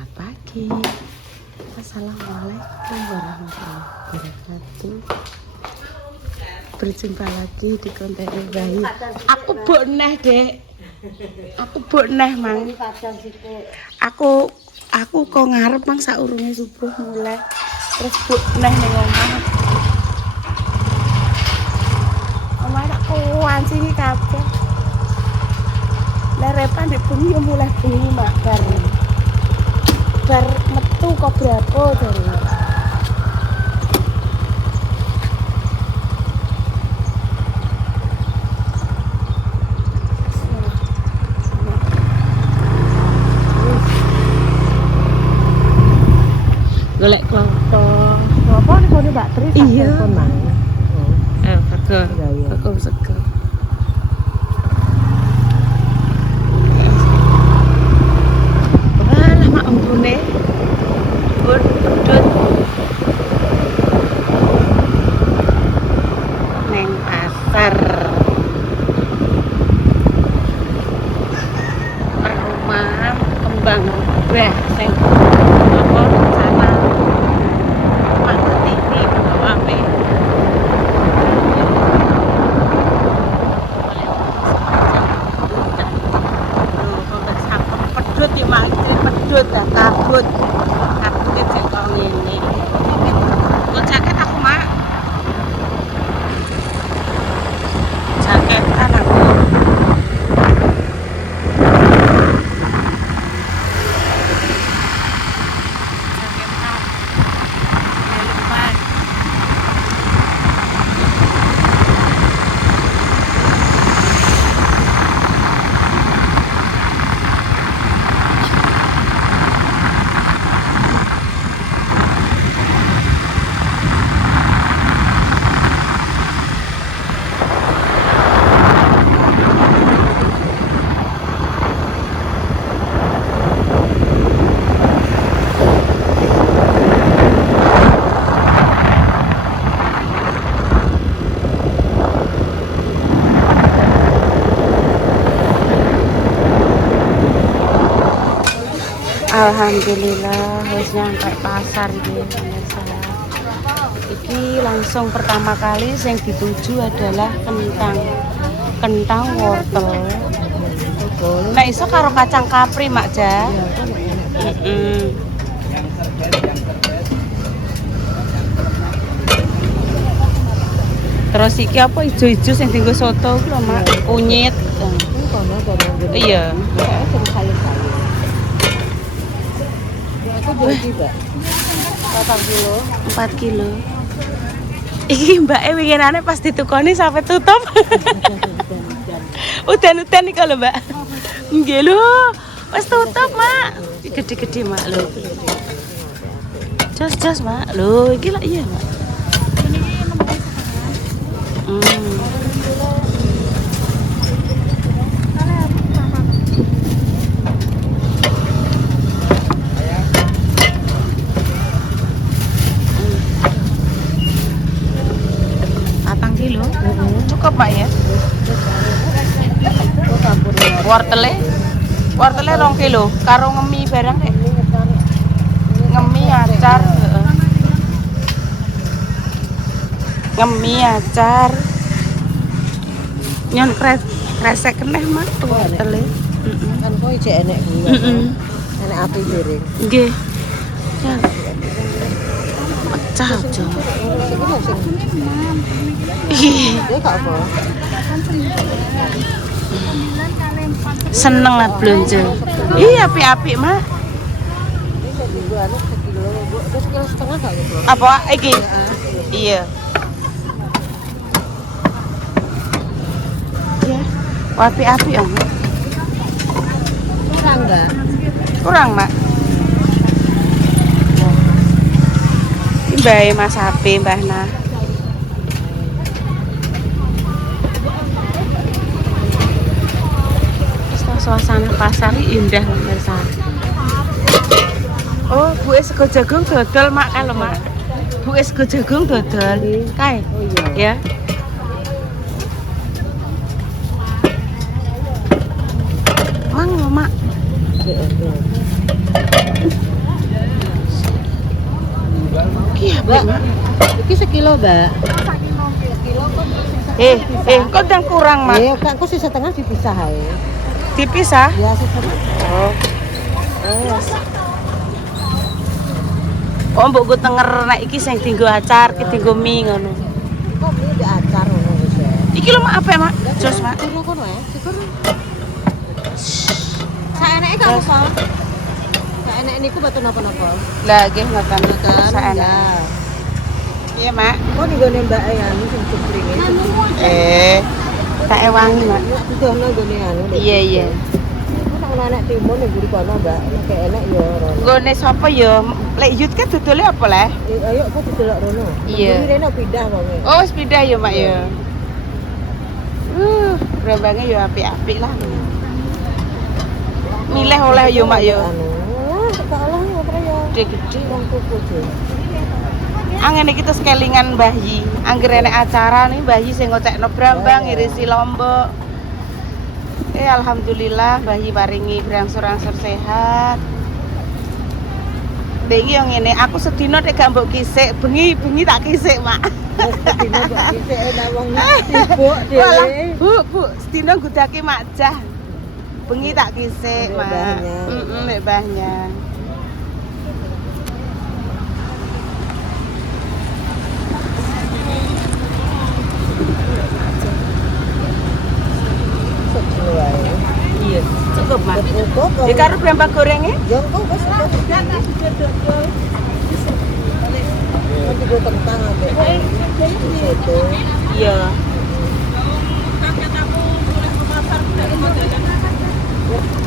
Selamat pagi. Assalamualaikum warahmatullahi wabarakatuh. Berjumpa lagi di konten Bayi. Aku boneh, Dek. Aku boneh, Mang. Aku kok ngarep Mang saurunge subuh mulai. Terus boneh ning omah. Omah tak kuwan sih kabeh. Lah repan di bumi yo mulai bengi mak bar metu kok berapa dari golek klopo nih kok Mbak Tri iya sego sego wah lama untune pedut neng pasar perumahan kembang rubah sing apa rencana Pak Titi ape pedut ya mak pedut dah kabut sing kok ngene kok jaket aku mak jaketan aku jaketan ya lepas alhamdulillah wis nyampe pasar iki pemirsa. Iki langsung pertama kali yang dituju adalah kentang wortel. Nek iso karo kacang kapri mak ja. Terus iki apa ijo-ijo sing dienggo soto ku lho mak, kunyit. Iya. 4 kilo. Iki mbake winginane pas ditukoni sampai tutup. Udan-udan iki lho, Mbak. Nggih lho, wis tutup, Mak. Gede-gede, Mak lho. Jos, Mak. Lho, iki lho iya, Mak. Cukup Mak ya. Wortele 2 kilo karo ngemi barang deh. Ngemi acar, ngemi acar. Nyon kresek keneh Mak wortele. Kan kok ijek enek kuwi. Enek api piring. Nggih. Pecah aja. Seneng lah belanja. Iya api-api Mak. Apa iki? Iya. Ya. Api-api om. Kurang enggak? Kurang Mak. Mbak Mas Api Mbah Nah. Suasana pasar indah pemirsa. Oh, Bu sego jagung dodol Mak kalau Mak. Bu sego jagung dodol. Kae. Oh iya. Ya. Mang Mak. Mbak, iki sekilo, Mbak. Sekilo kok Kok dan kurang, Mak? kan kok sisa setengah dipisah ae. Dipisah? Ya, setengah. Oh. Oh, mbok go tenger nek iki sing dienggo acar, iki dienggo mie ngono. Kok beli di acar ngono wis ya. Iki lho Mak, apa, Mak? Jos, Mak. Kono kono ya, syukur. Saeneke gak apa? Saeneke niku batu napa-napa. Lah nggih ngoten. Kan. Saenak. Iya, Mak. Kok ninggone Mbak anu sing cupringe. Tak ewangi, Mak. Nek dudono nggone anu. Iya. Nek anak timun ning mburi kono, Mbak. Nek enak ya ora. Nggone sapa ya? Lek Yud kan dodole apa le? Ayo kok didelok rono. Iya. Mburi rene pindah wonge. Oh, wis pindah ya, Mak ya. Rembangnya ya apik-apik lah. Milih oleh ya, Mak ya. Anu, tak olah ya ora ya. Gede-gede. Wong tuku tuh. Angene iki terus kelingan Mbah Yi. Angger enek acara nih Mbah Yi sing ngocekno Brambang, ngirisi Lombok. Alhamdulillah Mbah Yi paringi berangsur-angsur sehat. Mbak iki yo ngene, aku sedina nek gak mbok kisik, bengi tak kisik, Mak. Dino kok isih enak wong sibuk Walah, dhewe. Bu, sedina nggodake makjah. Bengi tak kisik, Mbek Mak. mbahnya. Mbek mbahnya. Sok wae. Iya, cukup, Mak. Cukup. Di karo brambang gorenge? Jong kok wis cukup. Nanti gue kentang ambek soto. Iya.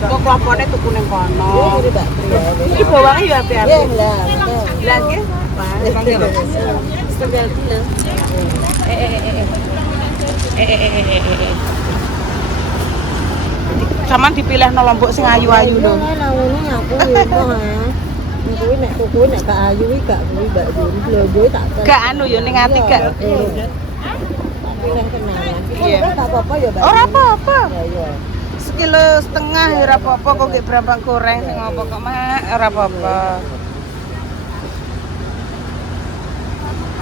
Kok klopone tuku ning kono. Ini Mbak Priya. Iki bawange ya apik-apik. Ya lah. Lah nggih, Pak. Setengah kilo. Saman dipilih no Lombok sing ayu-ayu lho. Iya lah ngene aku yo mah. Kuwi nek tuku nek gak ayu iki gak kuwi Mbak Jun. Lho gue tak tes. Gak anu yo ning ati gak. Pilih kenalan. Iya. Ora apa-apa ya, Mbak. Ora apa-apa. Ya ya. Sekilo setengah ya ora apa-apa kok nggih brambang goreng sing apa kok Mak, ora apa-apa.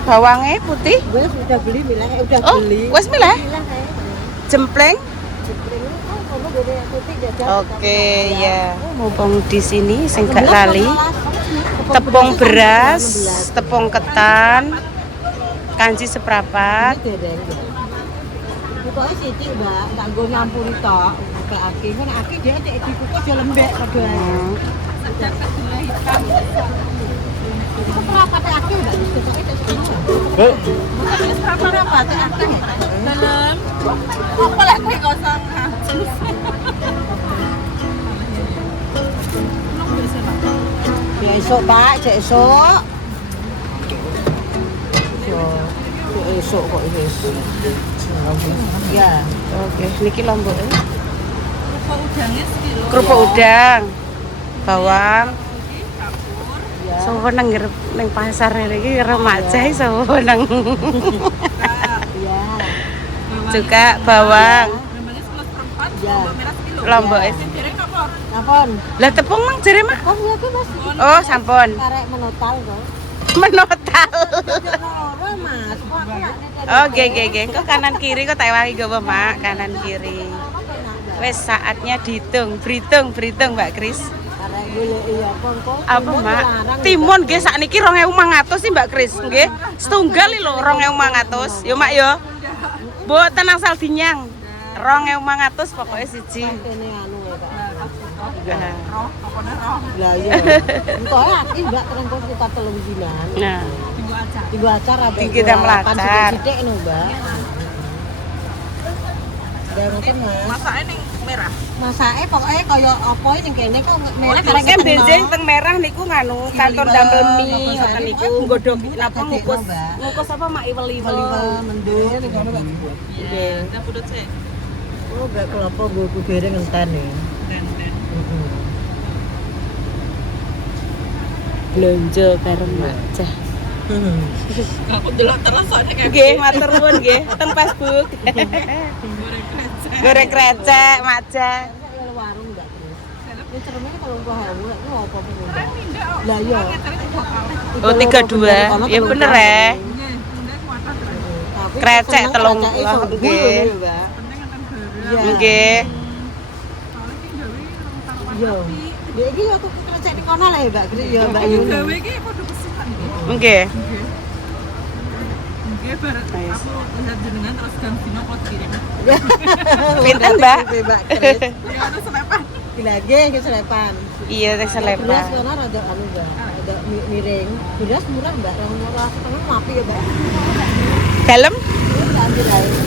Bawangnya putih. Gue sudah beli milah, udah Oh, beli. wes milih. Milah Jempleng. Jepring oh kamu gue putih jajan. Oke, ya. Mumpung di sini sing gak lali. Tepung beras, tepung ketan, kanji seprapat. Pokoknya sithik, Mbak, tak nggo nyampuri tok. Kayak aki, kan aki dia cek dikukus yo lembek padha ae. Berapa teh aki, Mbak? Berapa teh aki? Dalam. Apa lah kowe kosong. Ya esok, Pak, cek esok. Esok kok esok. Ya. Oke, niki lombok. Kerupuk udang, bawang. Seneng ngarep ning pasar iki remaja iso seneng. Ya. Juga bawang. Ya. Lombok. Napon? Lah tepung mang jere, Mak. Oh iya ki Mas. Oh, sampun. Karek menotal kok. Menotal. Ora Mas. Kok aku lak niteni. Oh, nggih. Kok kanan kiri kok tak wangi gowo, Mak, kanan kiri. Wes saatnya dihitung, berhitung Mbak Kris. Karek golek iya kongko. Apa, Mak? Timun nggih sakniki 2.500 sih, Mbak Kris, nggih. Setunggal lho 2.500. Yo, Mak yo. Mboten angsal dinyang. 2.500 pokoknya siji. Kene anu ya, Pak. Nah. Lah iya. Engko aki Mbak terengko sekitar 3 bulan. Nah, Tiga acara Tinggi kita melacar. Sithik no, Mbak. Ngoten Mas. masake ning merah. Masake pokoknya kaya apa ning kene kok merah Karek karek benjing teng merah niku nganu kantor damel mie ngoten niku nggodhog napa ngukus apa mak iwel-iwel. mendung ning kono kok. Nggih, tak putut sik. Oh, gak kelapa gue dereng ngenten nih. Blonjo bareng Macah. Aku delok terus soalnya kayak Nggih, matur nuwun nggih teng Facebook. Goreng krecek Macah. Warung enggak terus. Ini ceremnya kalau gua hawu, ini apa pun. Lah iya. Oh 32. Ya bener ya. Krecek telung puluh, nggih. Nggih. Yo. Dia iki aku krecek di kono lah ya, Mbak Gri ya, Mbak Yuni. gawe iki padha pesenan nggih. Nggih. Nggih bareng aku lihat jenengan terus gang dino kok kirim. Pinten, Mbak? Mbak Kris. Ya ono selepan. Lagi ke selepan. Iya, teh Beras selepan. kono rada anu, Mbak. Rada miring. Beras murah, Mbak. 2,5 mapi ya, Mbak. Dalem? Ini ambil aja.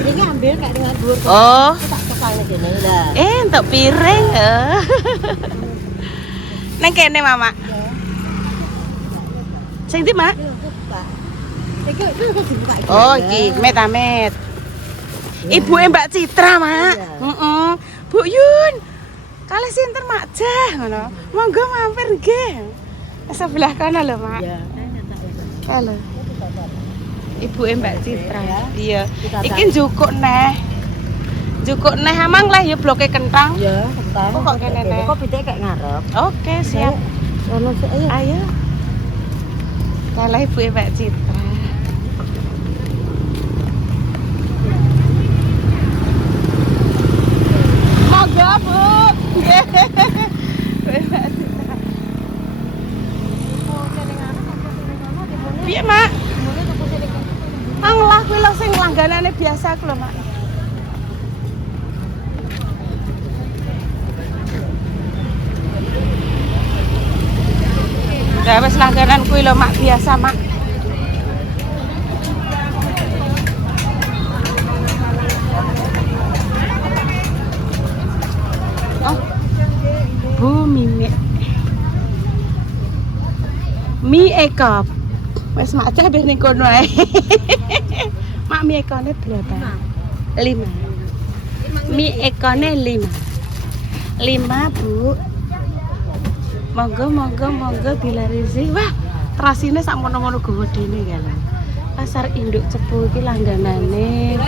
Piringnya ambil kayak dengan dhuwur. Oh. Tak kesane kene lah. Untuk piring. Neng kene, Mama. Sing ndi, Mak? Iki dibuka iki. Oh, iki met-met. Ibu Mbak Citra, Mak. Iya. Heeh. Bu Yun. Kalih sinten, Mak Jah ngono. Monggo mampir nggih. Sebelah kana lho, Mak. Iya. Halo. Ibu Mbak Citra. Iya. Kita Iki njukuk neh. Njukuk neh amang lah ya bloke kentang. Ya, kentang. Kok kene neh? Kok pitik kayak ngarep. Oke, siap. Ono sik ayo. Ayo. Kalah Ibu Mbak Citra. Monggo, Bu. Nggih. Bu Mbak Citra. Piye, Mak? Anglah kuwi lho sing langganane biasa ku lho, Mak. Ya wis langganan kuwi lho, Mak, biasa, Mak. Oh. Bu Mimi. Mi ekop. Wes mak cah wis ning kono ae. Mak mi ekone berapa? 5. Mi ekone 5. 5, Bu. Monggo bila rezeki. Wah, terasine sak mono-mono gedene kan. Pasar induk Cepu iki langganane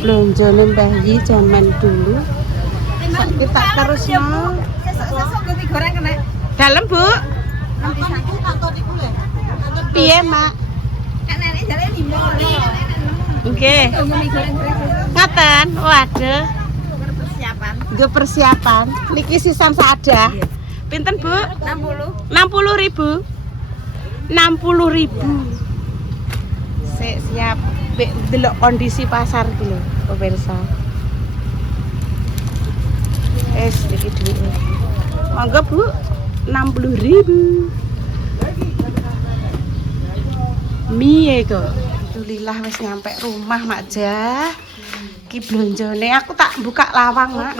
blonjone Mbah Yi jaman dulu. Saiki tak terusno. Sesuk kopi goreng kena. Dalem, Bu. Piye, Mak? Kanane jare 5. Nggih. Kopi goreng-goreng. Ngaten. Waduh, Persiapan nggo persiapan. Niki sisan sadah. Pinten, Bu? 60. 60.000. 60.000. Sik siap. Mbek delok kondisi pasar iki lho, pemirsa. Niki duwe. Monggo, Bu. 60.000. Mie kok. Alhamdulillah wis nyampe rumah, Mak Jah. Ki blonjone aku tak buka lawang, Mak.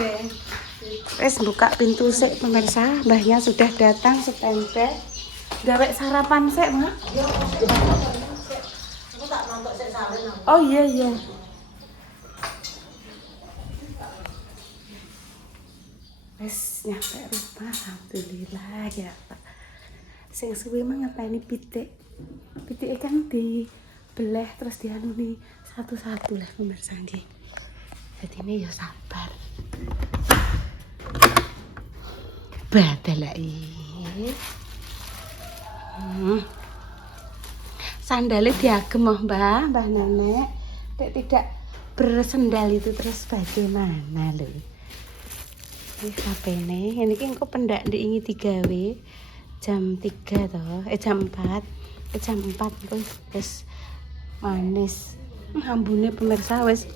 Wis buka pintu sik pemirsa, mbahnya sudah datang standby. Gawe sarapan sik, Mak. Oh iya iya. Wis nyampe rumah, alhamdulillah ya, Pak. Sing suwe mah ngenteni pitik. Pitike kan dibeleh terus dianuni satu-satu lah pemirsa nggih. Jadi ini ya sabar. Badalai. Sandalnya diagem oh Mbah Nenek. Tidak bersendal itu terus bagaimana lho? Ini HP-ne, ini kan kok pendak diingi 3W jam 3 toh, jam 4. Jam 4 kuwi wis manis. Ambune pemirsa wis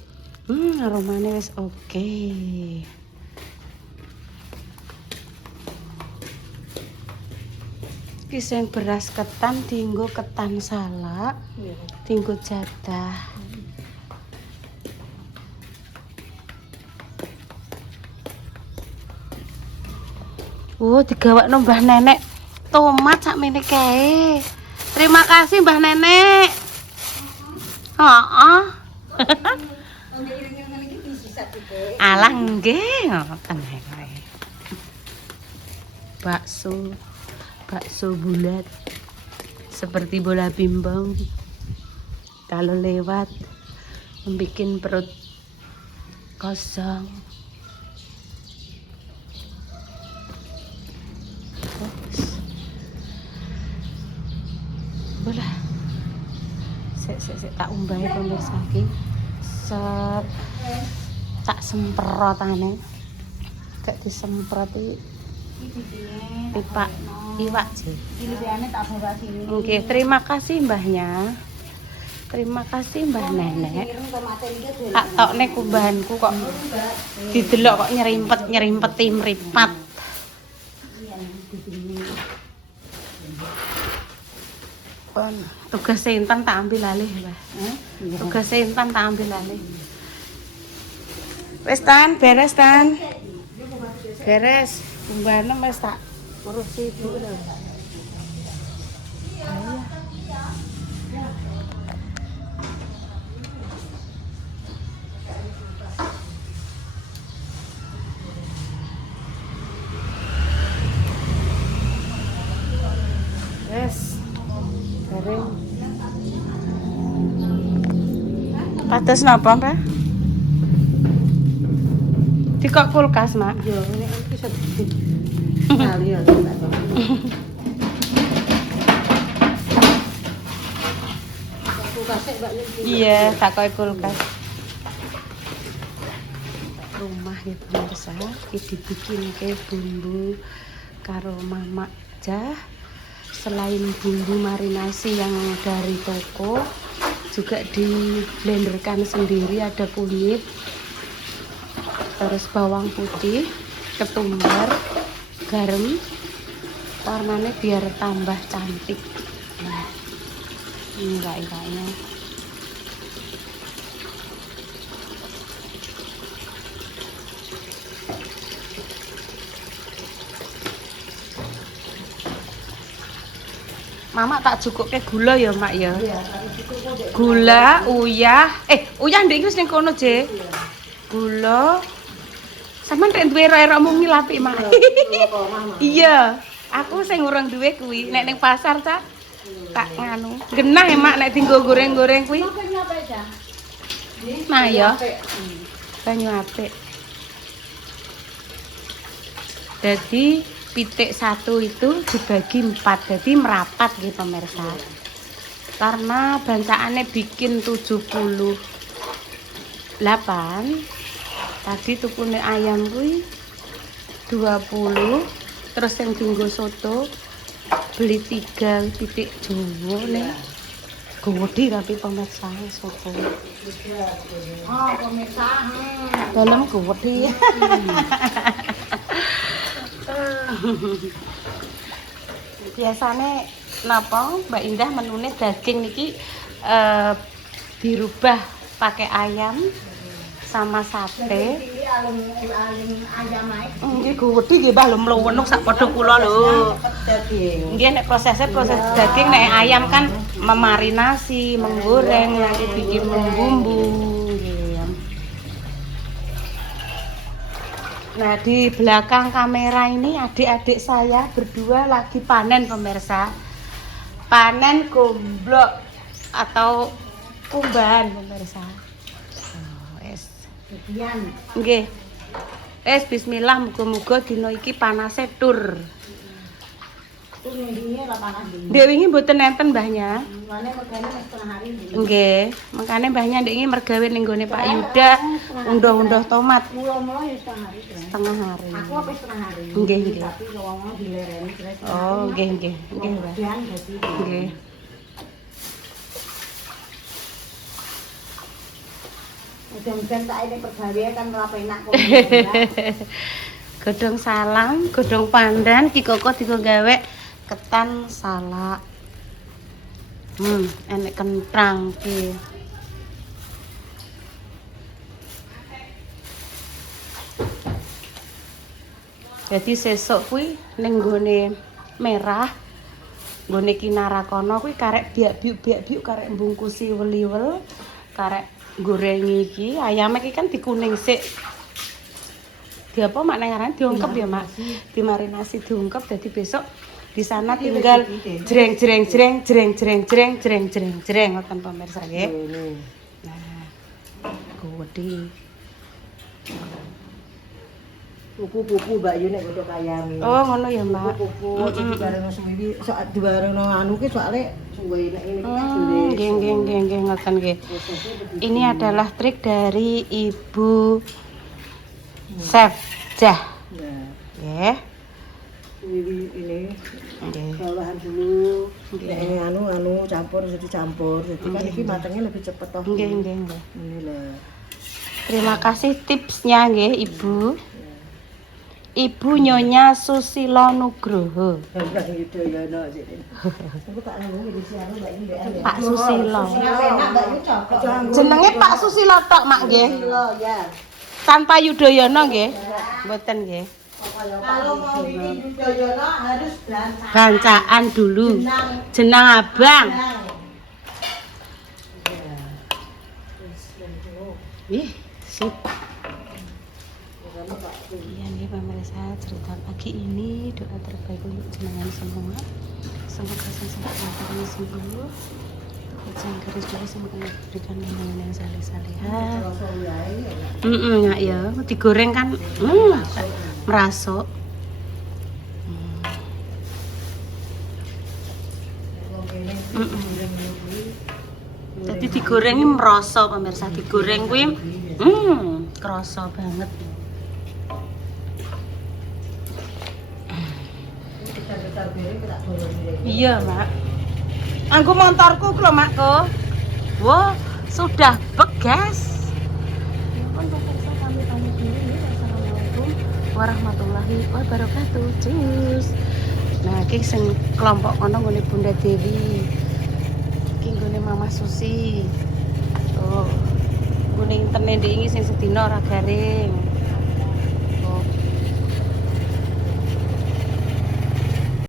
aromane wis oke. Iki sing beras ketan dienggo ketan salak, dienggo jadah. Digawakno Mbah Nenek tomat sakmene kae. Terima kasih Mbah Nenek. Heeh. Alah nggih, ngoten ae. Bakso bulat seperti bola bimbang. Kalau lewat membikin perut kosong. tak umbahi pemirsa iki. Set tak semprotane. Gak disemprot iki pipa iwak sih. Oke, terima kasih mbahnya. Terima kasih Mbah Nenek. Tak tokne kumbahanku kok didelok kok nyerimpet mripat. Tugas Intan tak ambil alih, Mbah. Tugas Intan tak ambil alih. Wis Tan, beres Tan. Beres. Kumbahane wis tak urusi dulu. Yes. Garing. Pates napa, Mbak? Dikok kulkas, Mak. Yo ini bisa kali ya. Iya, tak koyo kulkas. Rumah ya pemirsa, iki dibikinke bumbu karo Mama Jah. Selain bumbu marinasi yang dari toko, juga di blenderkan sendiri, ada kunyit, terus bawang putih, ketumbar, garam, warnanya biar tambah cantik. Nah, ini ikan-ikannya. Mama tak cukup ke gula ya mak ya. Gula, uyah, uyah ndek iki wis ning kono Je. Gula. Sampeyan rek duwe ero mung ngilapik mak. Iya, aku sing urung duwe kuwi. Nek ning pasar ta tak nganu. Genah ya mak nek dienggo goreng-goreng kuwi. Nah ya. Banyu apik. Jadi pitik satu itu dibagi 4, jadi merapat gitu pemirsa. Karena bancaannya bikin 78. Tadi tukune ayam kuwi 20, terus yang dienggo soto beli 3 pitik Jawa nih. Gede tapi pemirsa soto. Oh, pemirsa. Dalam gede. Biasanya napa Mbak Indah menune daging niki dirubah pakai ayam sama sate. Nggih gede nggih Mbah lho mluwenuk sak padha kula lho. Nggih nek proses daging nek ayam kan memarinasi, menggoreng, nanti bikin bumbu. Nah di belakang kamera ini adik-adik saya berdua lagi panen pemirsa. Panen gomblok atau kumbahan pemirsa. Wes. Nggih. Wes bismillah muga-muga dina iki panase tur. Ndek wingi mboten nenten mbahnya. Nggih, makane mbahnya ndek iki mergawe ning gone Pak Yuda undoh-undoh tomat. Setengah hari. Aku apa setengah hari? Nggih, nggih. Tapi wong dilereni terus. Oh, nggih, nggih. Nggih, Mbah. Nggih. Mudah-mudahan tak ini pergawe kan ora penak kok. Godhong salam, godhong pandan, Ki Koko digo gawe ketan salak. Enek kentrang ki. Jadi sesuk kuwi ning nggone merah, nggone Kinara kono kuwi karek biak-biuk karek mbungkusi weliwel, karek gorengi iki, ayame iki kan dikuning sik. Di apa mak nengaran diungkep ya mak, dimarinasi diungkep, jadi besok di sana tinggal jreng ngoten pemirsa nggih. Nah, gede. Pupu Mbak Yu nek godhog ayam. Oh, ngono ya, Mbak. Pupu jadi bareng suwi sak dibareng nang anu ki soalé suwe nek ini kan Nggih, ngoten nggih. Ini adalah trik dari Ibu Chef Jah. Nah, Nggih. suwi ini Nggih. bawahan dulu. Nggih. Nek ini anu campur jadi campur. Jadi kan iki matangnya lebih cepet toh. Nggih. Ini lah. Terima kasih tipsnya nggih, Ibu. Ibu Nyonya Susilo Nugroho. Gambar gitu ya no jadi. Aku tak nanggung di sini anu Mbak Yu ndek. Pak Susilo. Enak Mbak Yu cocok. Jenenge Pak Susilo tok, Mak nggih. Susilo ya. Tanpa Yudhoyono nggih. Mboten nggih. Kalau mau bikin Yudhoyono harus Bancaan dulu. Jenang Abang. Ih, sip. Iya nih pemirsa, cerita pagi ini doa terbaik untuk jenengan semua. Semoga semuanya sembuh. Jangan garis juga semoga diberikan yang saleh-salehah. Nak ya, digoreng kan, merasuk. Jadi digoreng ini merasa pemirsa, digoreng kuwi kerasa banget. Iya, Mak. Anggo motorku lho, Makku. Wah, sudah begas. Ya pun pemirsa, kami pamit dulu ya. Wassalamualaikum warahmatullahi wabarakatuh. Cus. Nah, iki sing kelompok kono nggone Bunda Dewi. Iki nggone Mama Susi. Oh. Nggone interne iki sing sedina ora garing.